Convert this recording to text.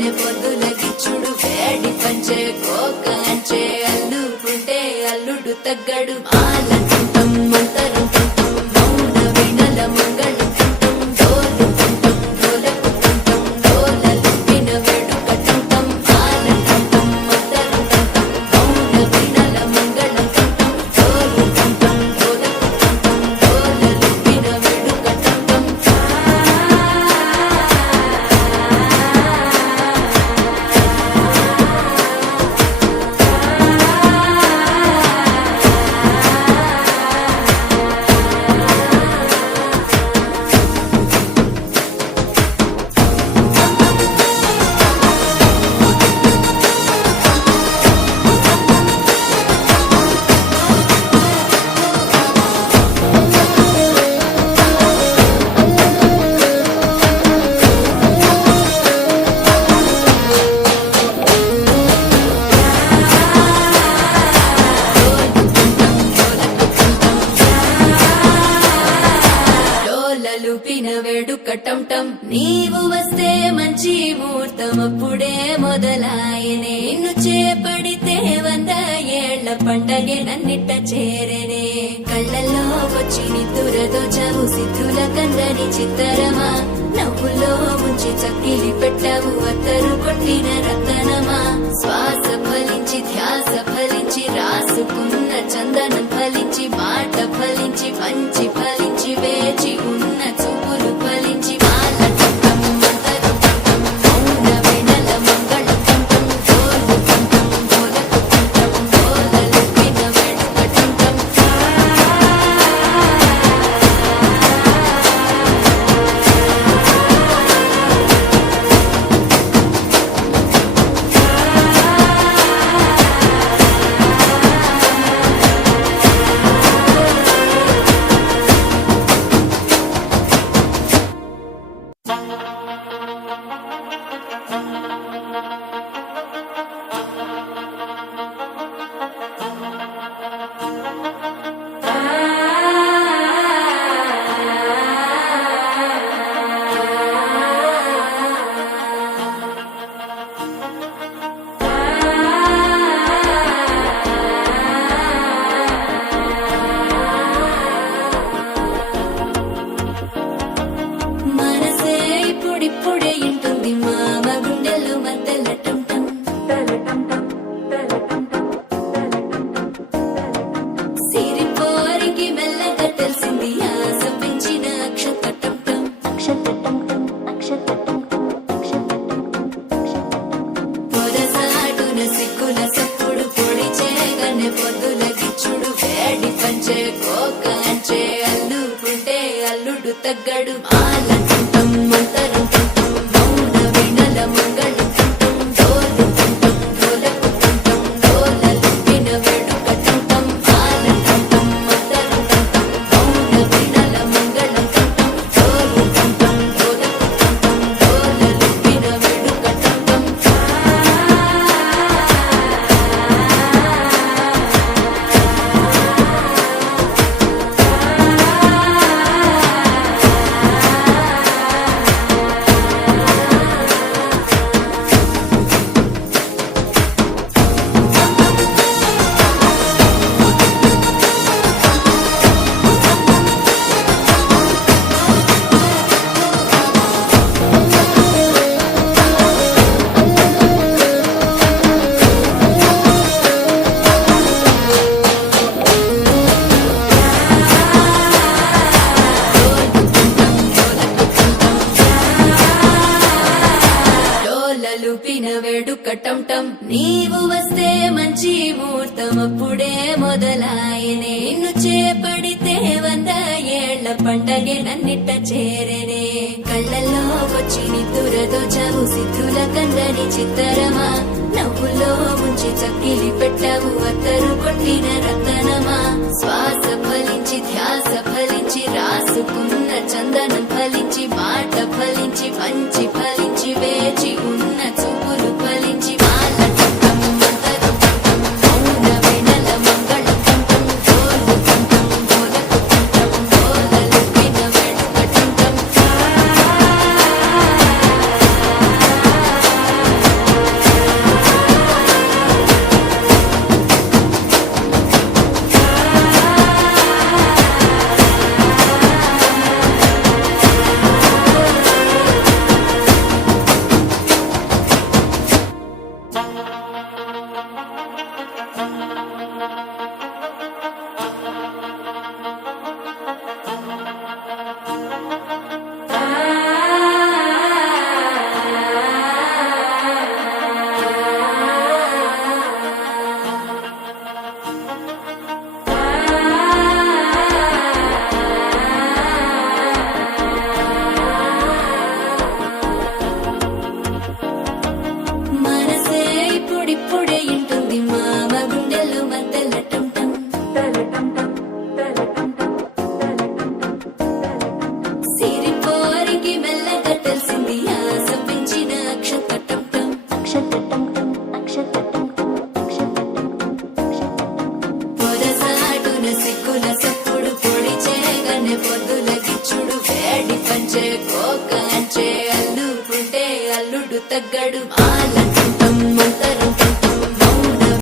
పొద్దులకిచ్చుడు వేడి పంచే కోకంచే అల్లుకుంటే అల్లుడు తగ్గడు ఆలంటుంటం మంతరంటుంటం మౌన వినల మంగళంటుంటం డోలుకుంటం డోలకుంటుంటం డోలలుపిన వేడుకటుంటం ఆలంటుంటం మంతరంటుంటం మౌన వినల మంగళంటుంటం డోలుకుంటం డోలకుంటుంటం డోలలుపిన వేడుకటుంటం లూపిన వేడుకటంటం నీవు వస్తే మంచి ముహూర్తం అప్పుడే మొదలాయనే నిన్ను చేపడితే 100 ఏళ్ల పండగే నన్నిట్ట చేరనే కళ్ళల్లో వచ్చి నిద్దురతో చవు సిద్ధుల కందని చిత్తరమా నవ్వులో ఉంచి చక్కిలి పెట్టావు అత్తరు కొట్టిన రతనమా శ్వాస ఫలించి ధ్యాస ఫలించి రాసుకున్న చందనం ఫలించి మాట ఫలించి మంచి ఫలించి వేచి ఉన్న చూపులు ఫలించి మాలటంటం మంతరంటం మౌన వినల మంగళంటం డోలుకుంటం డోలకుంటం డోలలుపిన వేడుకటంటం మనసే ఇప్పుడిప్పుడే ఇంటుంది మామ గుండెలు మద్దెలటంటం సిరిపోరికి మెల్లగా తెలిసింది ఆశ పెంచిన అక్షతటంటం పొరసాటున సిక్కుల సప్పుడు పొడి చేయగానే పొద్దులకిచ్చుడు వేడి పంచే కోకంచే అల్లుకుంటే అల్లుడు తగ్గడు ఆలంటుంటం మంతరంటుంటం మౌన వినల మంగళంటుంటం డోలుకుంటం డోలకుంటుంటం డోలలుపిన వేడుకటుంటం ఆలంటుంటం మంతరంటుంటం మౌన వినల మంగళంటుంటం డోలుకుంటం డోలకుంటుంటం డోలలుపిన వేడుకటుంటం నీవు వస్తే మంచి ముహూర్తం అప్పుడే మొదలాయనే నిన్ను చేపడితే 100 ఏళ్ల పండగే నన్నిట్ట చేరనే కళ్ళల్లో వచ్చి నిద్దురతో చవు సిద్ధుల కందని చిత్తరమా నవ్వులో ముంచి చక్కిలి పెట్టావు అత్తరు కొట్టిన రతనమా శ్వాస ఫలించి ధ్యాస ఫలించి రాసుకున్న చందనం ఫలించి మాట ఫలించి పంచి ఫలించి వేచి ఉన్న చూపులు ఫలించి మాల కంఠం మంతరు కంఠం మౌన వెనల మంగళ కంఠం గోలు కంఠం గోలకు కంఠం గోలలుప్పిన వెడుక కంఠం మనసే ఇప్పుడిప్పుడే ఇంటుంది మామ గుండెల్లో మధ్యల టంటం సిరిపోరికి మెల్లగా తెలిసింది ఆశ పెంచిన అక్షతటం పొరసాటున సిగ్గుల సప్పుడు పొడి చేయగానే పొద్దుల గిచ్చుడు వేడి పంచే కోక అంచే అల్లుకుంటే అల్లుడు తగ్గడు మాల కంఠం మంతరం కంఠం